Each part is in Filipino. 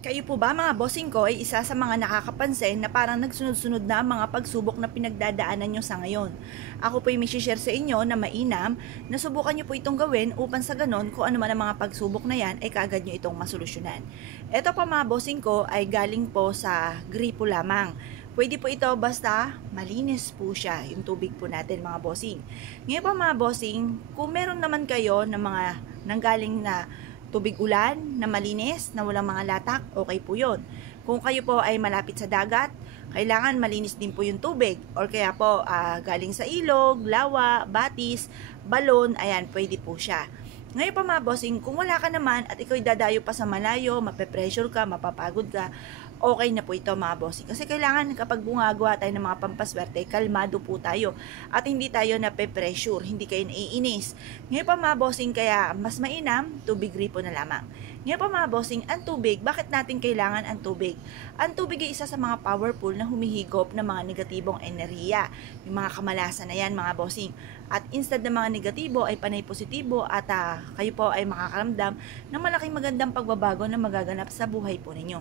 Kayo po ba mga bossing ko ay isa sa mga nakakapansin na parang nagsunod-sunod na ang mga pagsubok na pinagdadaanan nyo sa ngayon? Ako po ay may share sa inyo na mainam na subukan nyo po itong gawin upang sa ganon kung ano man ang mga pagsubok na yan ay kaagad nyo itong masolusyonan. Ito pa mga bossing ko ay galing po sa gripo lamang. Pwede po ito basta malinis po siya, yung tubig po natin mga bossing. Ngayon pa mga bossing, kung meron naman kayo ng mga nanggaling na tubig ulan na malinis, na walang mga latak, okay po yun. Kung kayo po ay malapit sa dagat, kailangan malinis din po yung tubig. Or kaya po galing sa ilog, lawa, batis, balon, ayan, pwede po siya. Ngayon pa mga bossing, kung wala ka naman at ikaw dadayo pa sa malayo, mape-pressure ka, mapapagod ka, okay na po ito mga bossing. Kasi kailangan kapag bumagawa tayo ng mga pampaswerte, kalmado po tayo. At hindi tayo nape-pressure, hindi kayo naiinis. Ngayon pa mga bossing, kaya mas mainam, tubig gripo na lamang. Ngayon pa mga bossing, ang tubig, bakit natin kailangan ang tubig? Ang tubig ay isa sa mga powerful na humihigop ng mga negatibong enerhiya. Yung mga kamalasan na yan mga bossing. At instead ng mga negatibo ay panay positibo at kayo po ay makakaramdam ng malaking magandang pagbabago na magaganap sa buhay po ninyo.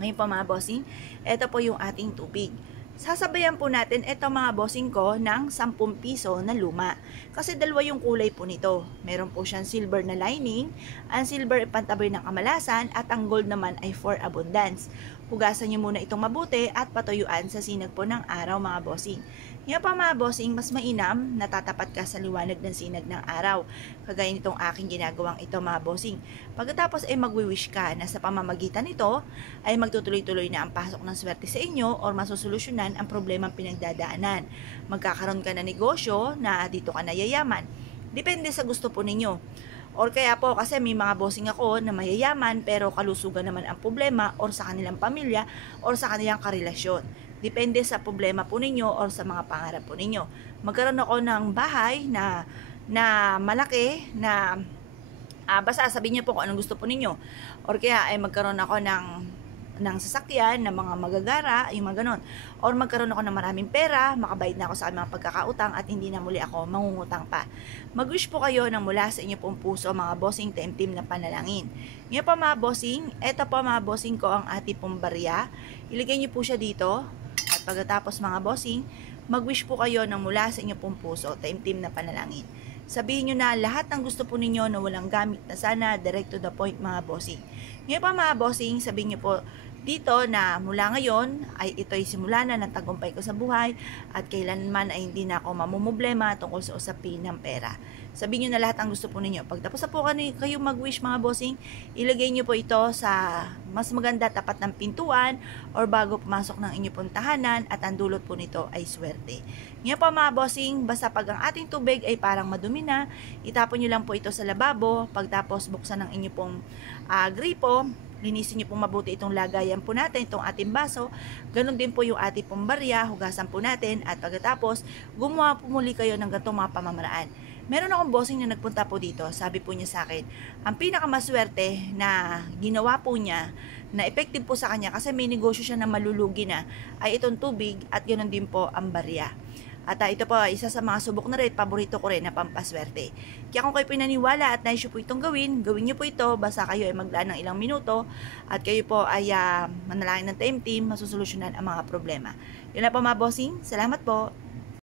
Ngayon po mga bossing, ito po yung ating tubig. Sasabayan po natin ito mga bossing ko ng 10 piso na luma. Kasi dalawa yung kulay po nito. Meron po siyang silver na lining. Ang silver ay pantaboy ng kamalasan at ang gold naman ay for abundance. Hugasan nyo muna itong mabuti at patuyuan sa sinag po ng araw mga bossing. Ngayon pa mga bossing, mas mainam na tatapat ka sa liwanag ng sinag ng araw. Kagaya nitong aking ginagawang ito mga bossing. Pagkatapos ay magwi-wish ka na sa pamamagitan nito ay magtutuloy-tuloy na ang pasok ng swerte sa inyo or masusolusyonan ang problemang pinagdadaanan. Magkakaroon ka na negosyo na dito ka na yayaman. Depende sa gusto po ninyo. Or kaya po kasi may mga bossing ako na mayayaman pero kalusugan naman ang problema or sa kanilang pamilya or sa kanilang karelasyon. Depende sa problema po ninyo or sa mga pangarap po ninyo. Magkaroon ako ng bahay na malaki na basta sabihin niyo po kung anong gusto po ninyo. Or kaya ay magkaroon ako ng sasakyan, ng mga magagara, yung mga ganon. Or magkaroon ako ng maraming pera, makabayad na ako sa mga pagkakautang at hindi na muli ako mangungutang pa. Mag-wish po kayo ng mula sa inyo pong puso mga bossing team na panalangin. Ngayon pa mga bossing, eto pa mga bossing ko ang ating pong barya. Ilagay niyo po siya dito. At pagkatapos mga bossing, mag-wish po kayo ng mula sa inyo pong puso, team na panalangin. Sabihin nyo na lahat ng gusto po ninyo na walang gamit na sana, direct to the point mga bossing. Ngayon pa mga bossing, sabihin nyo po dito na mula ngayon ay ito'y simula na ng tagumpay ko sa buhay at kailanman ay hindi na ako mamumblema tungkol sa usapin ng pera. Sabihin nyo na lahat ang gusto po ninyo. Pagtapos na po kayo mag-wish mga bossing, ilagay nyo po ito sa mas maganda tapat ng pintuan or bago pumasok ng inyong pong tahanan at ang dulot po nito ay swerte. Ngayon po mga bossing, basta pag ang ating tubig ay parang madumi na, itapon nyo lang po ito sa lababo, pagtapos buksan ng inyong pong gripo, linisin nyo pong mabuti itong lagayan po natin, itong ating baso. Ganon din po yung ating pong barya, hugasan po natin at pagkatapos gumawa po muli kayo ng ganitong mga pamamaraan. Meron akong bossing na nagpunta po dito, sabi po niya sa akin, ang pinakamaswerte na ginawa po niya, na effective po sa kanya kasi may negosyo siya na malulugi na, ay itong tubig at ganon din po ang barya. At ito po, isa sa mga subok na rin, paborito ko rin na pampaswerte. Kaya kung kayo pinaniwala at nais po itong gawin niyo po ito, basta kayo ay maglaan ng ilang minuto at kayo po ay manalangin ng team, masusolusyonan ang mga problema. Yun na po mga bossing, salamat po.